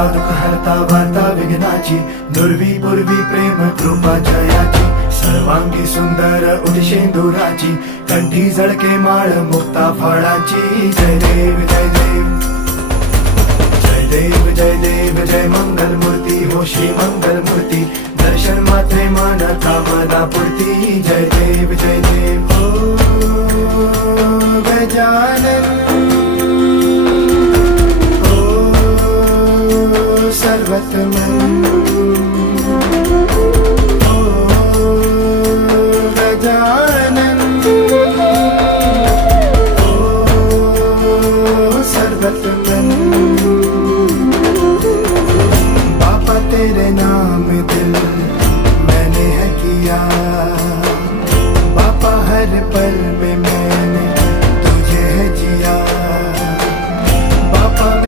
हरता दुःख हरता वार्ता विघ्नाची, दुर्वी पूर्वी प्रेम कृपा जयाची, सर्वांगी सुंदर उदिशेंदुराची, कंठी झळके माळ मुक्ता फळाची. जय देव जय देव जय देव जय देव जय मंगल मूर्ती हो श्री मंगल मूर्ती, दर्शन मात्रे मन कामना पूर्ती. जय देव जय देव हो गजानन हो सर्वतमन हो गजानन हो सर्वतमन. बापा तेरे नाम